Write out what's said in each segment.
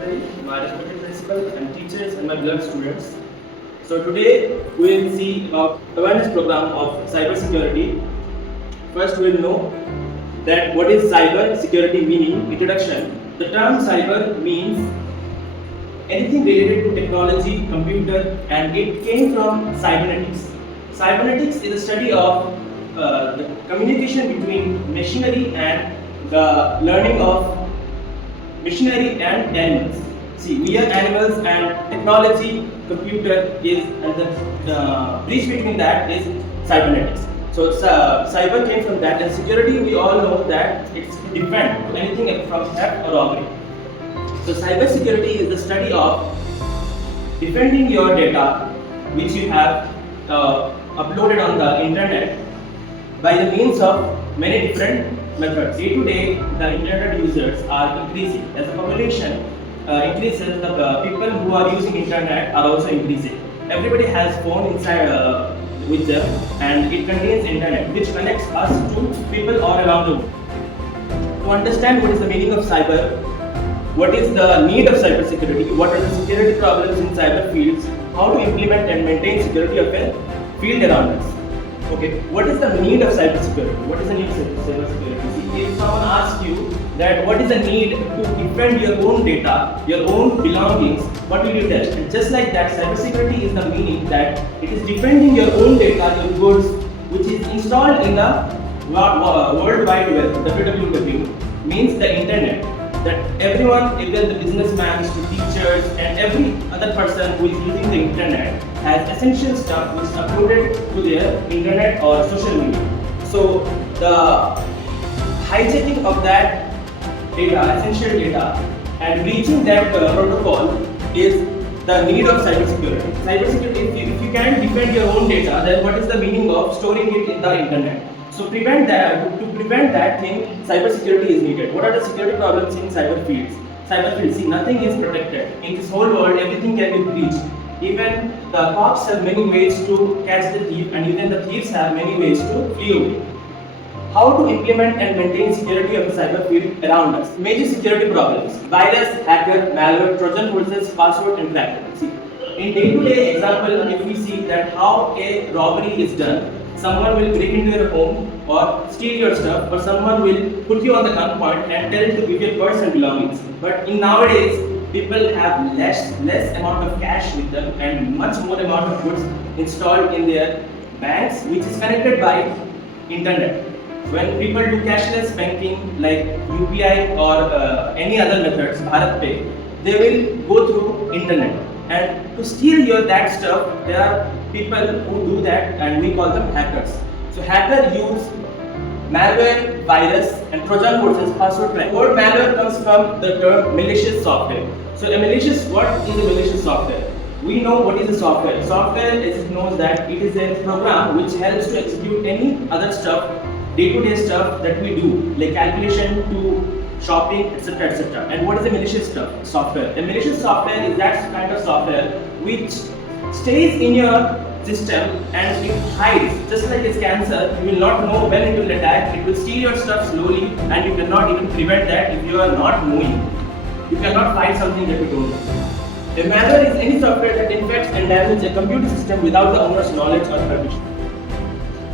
Secretary, my respected principal and teachers and my beloved students. So today we will see about awareness program of cyber security. First we will know that what is cyber security meaning. Introduction. The term cyber means anything related to technology, computer, and it came from cybernetics. Cybernetics is a study of the communication between machinery and the learning of machinery and animals. See, we are animals and technology, computer is, and the bridge between that is cybernetics. So cyber came from that, and security we all know that it's different to anything from theft or robbery. So cyber security is the study of defending your data which you have uploaded on the internet by the means of many different methods. Day to day, the internet users are increasing. As the population increases, the people who are using internet are also increasing. Everybody has phone inside with them, and it contains internet, which connects us to people all around the world. To understand what is the meaning of cyber, what is the need of cyber security, what are the security problems in cyber fields, how to implement and maintain security of a field around us. Okay, what is the need of cyber security? What is the need of cyber security? See, if someone asks you that what is the need to defend your own data, your own belongings, what will you tell? And just like that, cyber security is the meaning that it is defending your own data, your goods, which is installed in the World Wide Web, WWW, means the internet. That everyone, even the businessmen, to teachers, and every other person who is using the internet has essential stuff which is uploaded to their internet or social media. So the hijacking of that data, essential data, and breaching that protocol is the need of cybersecurity. Cybersecurity, if you can't defend your own data, then what is the meaning of storing it in the internet? So to prevent that thing, cybersecurity is needed. What are the security problems in cyber fields? Cyber fields, see, nothing is protected. In this whole world, everything can be breached. Even the cops have many ways to catch the thief, and even the thieves have many ways to flee away. How to implement and maintain security of the cyber field around us? Major security problems: virus, hacker, malware, Trojan horses, password, and cracker. See, in day-to-day example, if we see that how a robbery is done, someone will break into your home or steal your stuff, or someone will put you on the gunpoint and tell to give your purse and belongings. But in nowadays, people have less amount of cash with them and much more amount of goods installed in their banks, which is connected by internet. When people do cashless banking like UPI or any other methods, Bharat Pay, they will go through internet. And to steal that stuff, there are people who do that, and we call them hackers. So hacker use malware, virus, and Trojan horses, password crack. The word malware comes from the term malicious software. So what is a malicious software? We know what is a software. Software knows that it is a program which helps to execute any other stuff, day-to-day stuff that we do, like calculation to shopping, etc., etc. And what is a malicious software? A malicious software is that kind of software which stays in your system and it hides. Just like a cancer, you will not know when it will attack. It will steal your stuff slowly, and you cannot even prevent that if you are not knowing. You cannot find something that you don't know. A malware is any software that infects and damages a computer system without the owner's knowledge or permission.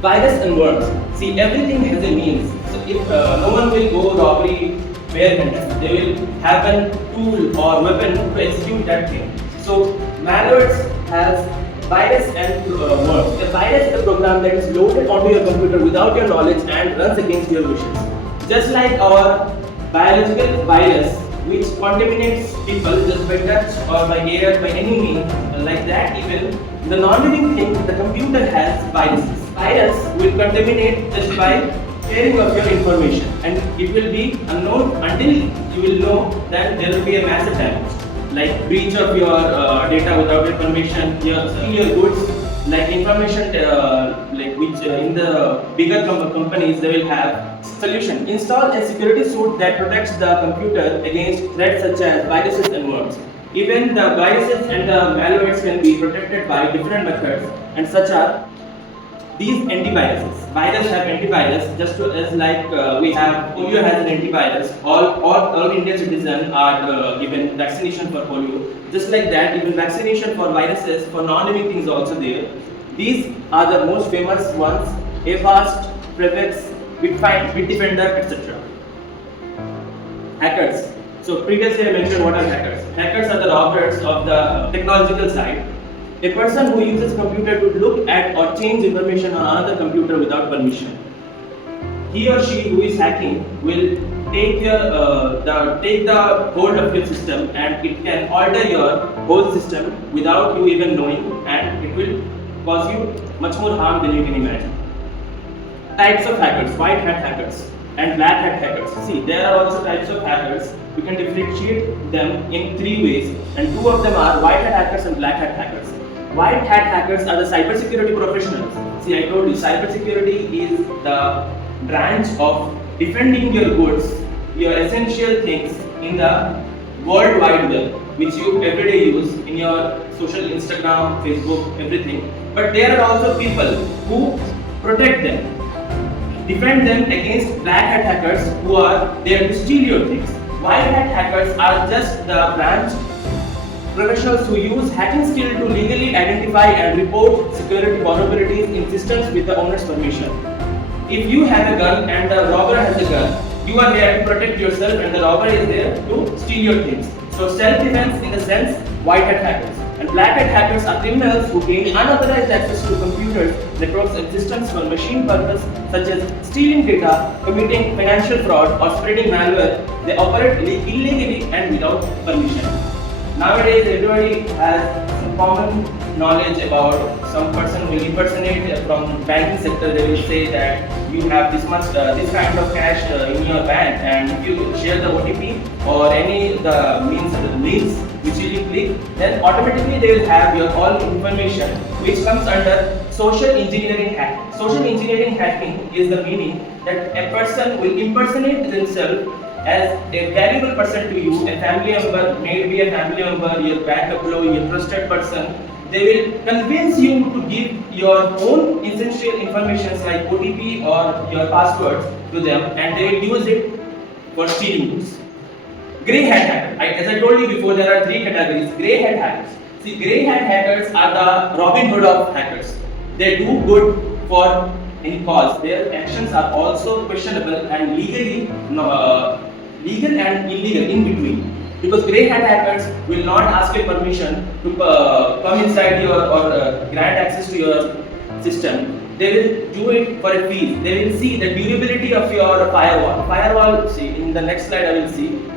Virus and worms. See, everything has a means. So if no one will go robbery barehanded, they will have a tool or weapon to execute that thing. So malware has virus and worms. A virus is a program that is loaded onto your computer without your knowledge and runs against your wishes. Just like our biological virus, which contaminates people just by touch or by air, by any means, like that even, the non-living thing, the computer has viruses. Virus will contaminate just by sharing of your information, and it will be unknown until you will know that there will be a massive damage, like breach of your data without your permission, your goods, like information, like which in the bigger companies they will have solution. Install a security suite that protects the computer against threats such as viruses and worms. Even the viruses and the malwares can be protected by different methods, and such are these antiviruses, virus have antivirus, just to, as like we have polio has an antivirus. All Indian citizens are given vaccination for polio. Just like that, even vaccination for viruses, for non-living things also there. These are the most famous ones: Avast, Prevex, Bitfind, Bitdefender, etc. Hackers. So previously I mentioned what are hackers. Hackers are the robbers of the technological side. A person who uses computer to look at or change information on another computer without permission. He or she who is hacking will take the hold of your system, and it can alter your whole system without you even knowing, and it will cause you much more harm than you can imagine. Types of hackers: white hat hackers and black hat hackers. See, there are also types of hackers. We can differentiate them in 3 ways, and 2 of them are white hat hackers and black hat hackers. White hat hackers are the cybersecurity professionals. See, I told you, cybersecurity is the branch of defending your goods, your essential things in the world wide web, which you everyday use in your social, Instagram, Facebook, everything. But there are also people who protect them, defend them against black hat hackers who are there to steal your things. White hat hackers are just the branch professionals who use hacking skill to legally identify and report security vulnerabilities in systems with the owner's permission. If you have a gun and the robber has a gun, you are there to protect yourself and the robber is there to steal your things. So self-defense in the sense, white hat hackers. And black hat hackers are criminals who gain unauthorized access to computers, networks and systems for machine purpose, such as stealing data, committing financial fraud or spreading malware. They operate illegally and without permission. Nowadays, everybody has some common knowledge about some person who will impersonate from banking sector. They will say that you have this much, this kind of cash in your bank, and if you share the OTP or any the links which you click, then automatically they will have your all information, which comes under social engineering hacking. Social engineering hacking is the meaning that a person will impersonate themselves as a valuable person to you, a family member, maybe a family member, your bank employee, your trusted person. They will convince you to give your own essential information like OTP or your passwords to them, and they will use it for stealing goods. Grey hat hacker. As I told you before, there are 3 categories. Grey hat hackers. See, grey hat hackers are the Robin Hood of hackers. They do good for any cause. Their actions are also questionable and legal and illegal in between. Because grey hat hackers will not ask your permission to come inside your or grant access to your system. They will do it for a fee. They will see the durability of your firewall. Firewall, see, in the next slide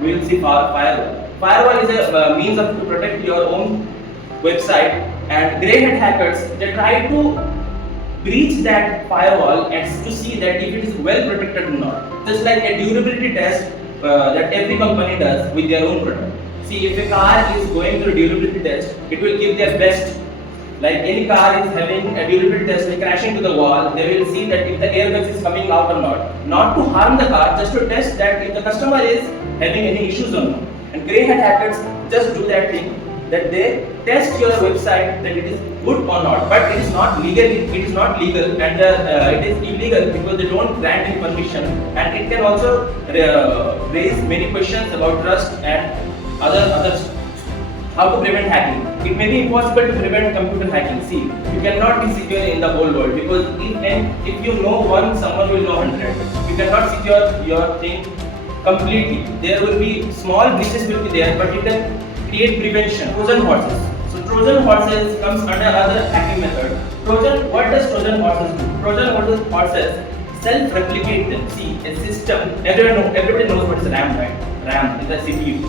we will see firewall. Firewall is a means of to protect your own website, and grey hat hackers, they try to breach that firewall and to see that if it is well protected or not. Just like a durability test that every company does with their own product. See, if a car is going through durability test, it will give their best. Like any car is having a durability test, like crashing to the wall, they will see that if the airbags is coming out or not. Not to harm the car, just to test that if the customer is having any issues or not. And grey hat hackers just do that thing, that they test your website that it is good or not, but it is not legal. It is not legal, and it is illegal because they don't grant any permission, and it can also raise many questions about trust and other stuff. How to prevent hacking? It may be impossible to prevent computer hacking. See, you cannot be secure in the whole world, because if you know one, someone will know 100. You cannot secure your thing completely. There will be small glitches will be there, but you can create prevention. Trojan horses. So Trojan horses comes under other hacking method. What does Trojan horses do? Trojan horses self-replicate them. See, a system, everybody knows what is RAM, right? RAM is the CPU.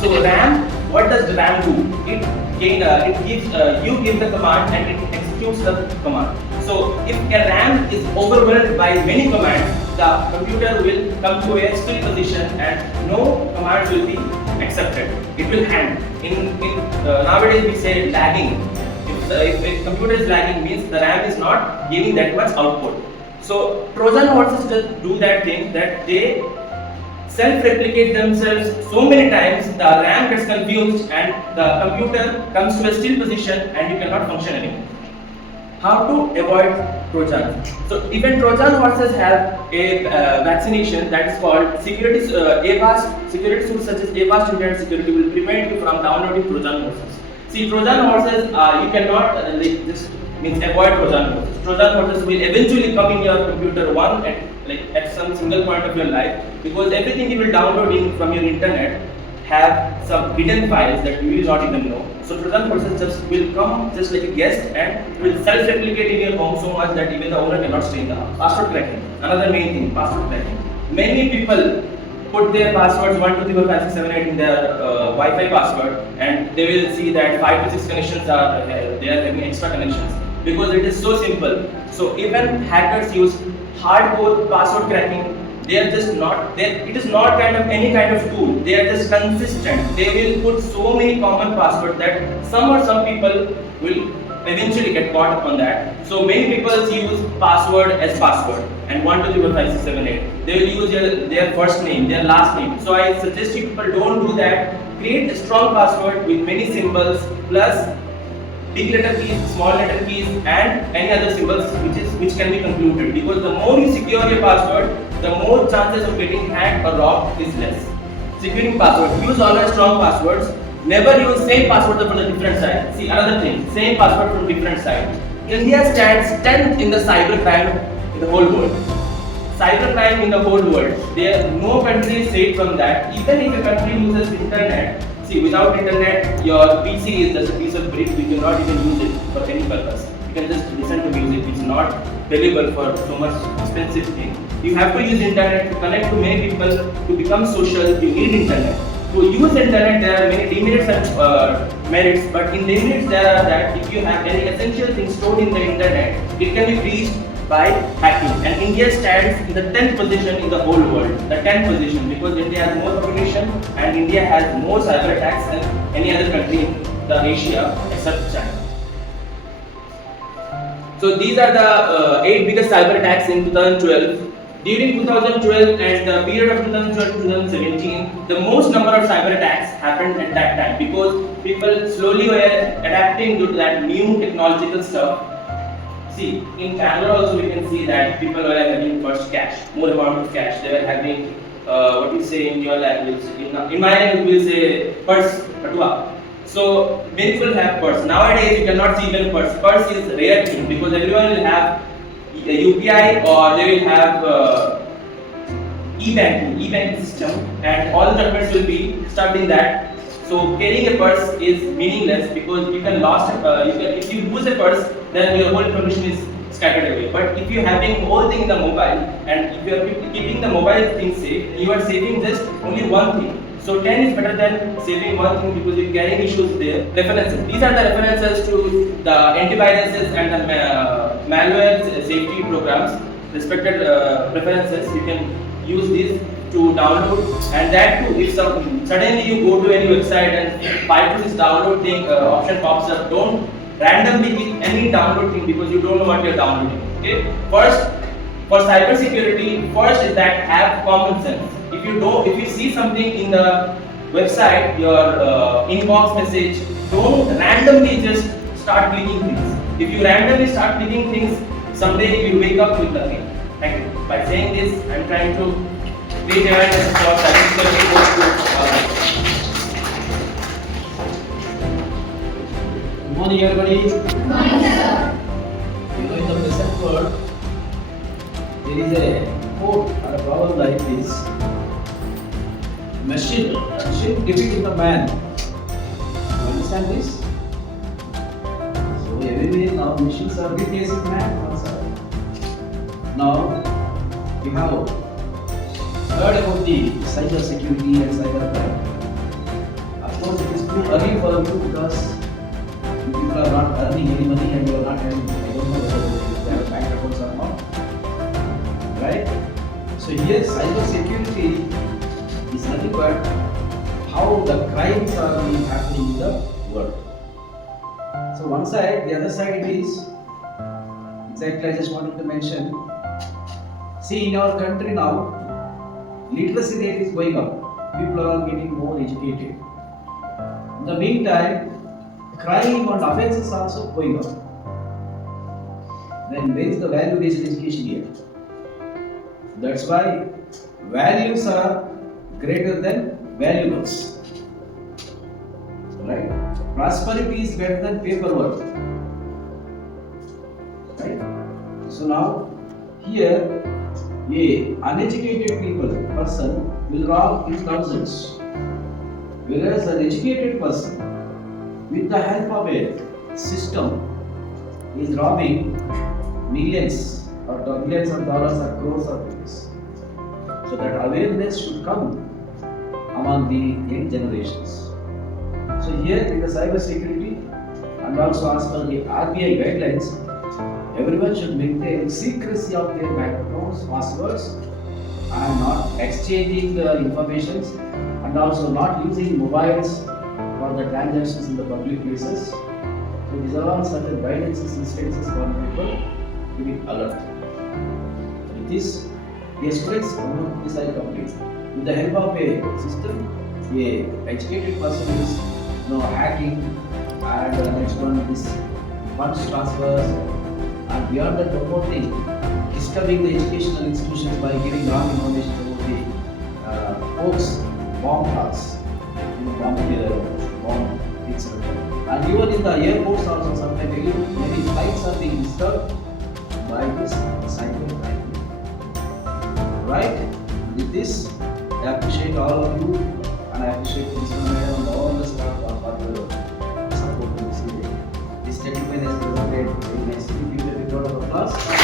So RAM, what does the RAM do? It gives, you give the command and it executes the command. So if a RAM is overwhelmed by many commands, the computer will come to a still position and no commands will be accepted. It will hang. Nowadays we say lagging. If a computer is lagging, means the RAM is not giving that much output. So Trojan horses just do that thing, that they self-replicate themselves so many times, the RAM gets confused and the computer comes to a still position and you cannot function anymore. how to avoid Trojan. So even Trojan horses have a vaccination that is called security AVAS. Security tools such as AVAS Internet Security will prevent you from downloading Trojan horses. See, Trojan horses, you cannot this means avoid Trojan horses. Trojan horses will eventually come in your computer at some single point of your life, because everything you will download from your internet have some hidden files that you will not even know. So Trojan horses just will come just like a guest and will self-replicate in your home so much that even the owner cannot stay in the house. Password cracking, another main thing, password cracking. Many people put their passwords 1, 2, 3, 4, 5, 6, 7, 8 in their Wi-Fi password, and they will see that 5 to 6 connections are they are having extra connections, because it is so simple. So even hackers use hardcore password cracking. They are just not there. It is not kind of any kind of tool. They are just consistent. They will put so many common passwords that some people will eventually get caught up on that. So many people use password as password and 1, 2, 3, 4, 5, 6, 7, 8. They will use their first name, their last name. So I suggest you people don't do that. Create a strong password with many symbols plus big letter keys, small letter keys, and any other symbols which can be concluded. Because the more you secure your password, the more chances of getting hacked or robbed is less. Securing password. Use always strong passwords. Never use same password from the different side. See, another thing, same password from different sides. India stands 10th in the cybercrime in the whole world. Cybercrime in the whole world. No country is safe from that. Even if a country uses internet, see, without internet, your PC is just a piece of brick. You cannot even use it for any purpose. You can just listen to music. It's not valuable for so much expensive thing. You have to use internet to connect to many people, to become social. You need internet. To use internet, there are many demerits and merits, but in demerits there are that if you have any essential things stored in the internet, it can be breached by hacking. And India stands in the 10th position in the whole world. The 10th position, because India has more population and India has more cyber attacks than any other country in the Asia except China. So these are the 8 biggest cyber attacks in 2012. During 2012 and the period of 2012 to 2017, the most number of cyber attacks happened at that time, because people slowly were adapting to that new technological stuff. See, in Canada also we can see that people were having first cash, more amount of cash. They were having what you say in your language. In my language we will say purse, patua. So many people have purse. Nowadays you cannot see even purse. Purse is rare thing, because everyone will have a UPI or they will have e-banking system, and all the documents will be stuck in that. So carrying a purse is meaningless, because you can if you lose a purse, then your whole information is scattered away. But if you are having whole thing in the mobile, and if you are keeping the mobile thing safe, you are saving just only one thing. So 10 is better than saving one thing, because you are carrying issues there. References. These are the references to the antiviruses and the malware safety programs. Respected preferences. You can use these to download, and that too, if suddenly you go to any website and 5 to 6 download thing option pops up, don't randomly click any download thing, because you don't know what you're downloading. Okay. First, for cyber security, first is that have common sense. If you see something in the website, your inbox message, don't randomly just start clicking things. If you randomly start clicking things, someday you wake up with nothing. Thank you. By saying this, I'm trying to create awareness for cybersecurity. Good morning, everybody. Good morning, sir. In the present world, there is a quote or a proverb like this: machine defeating the man. You understand this? So everywhere now machines are replacing man also. Now you have heard about the cyber security and cyber crime. Of course, it is too early for you, because people are not earning any money and you are not having, I don't know whether they have bank accounts or not. Right? So here cyber security is nothing but how the crimes are being happening in the world. So one side, the other side is, exactly I just wanted to mention, see in our country now, literacy rate is going up. People are getting more educated. In the meantime, crime and offences also going up. then where is the value-based education here? That's why values are greater than valuables. Right? Prosperity is better than paperwork. Right? So now here a uneducated person will rob in thousands, whereas an educated person with the help of a system is robbing millions or millions of dollars or crores of rupees. So that awareness should come among the young generations. So here in the cyber security and also as per the RBI guidelines, everyone should maintain secrecy of their bank accounts, passwords, and not exchanging the informations, and also not using mobiles for the transactions in the public places. So these are all certain guidances, instances for people to be alert. With this, the students homework is complete. With the help of a system, a educated person is hacking, and next one is funds transfers, and beyond that one more thing, disturbing the educational institutions by giving wrong information about the hoax, bomb talks, bomb things like that. And even in the airports also sometimes many flights are being disturbed by this cyber crime. Right? With this, I appreciate all of you, and I appreciate Mr. Madam and all the staff for the support to this event. This 35 has presented very nicely. Give a big round of applause.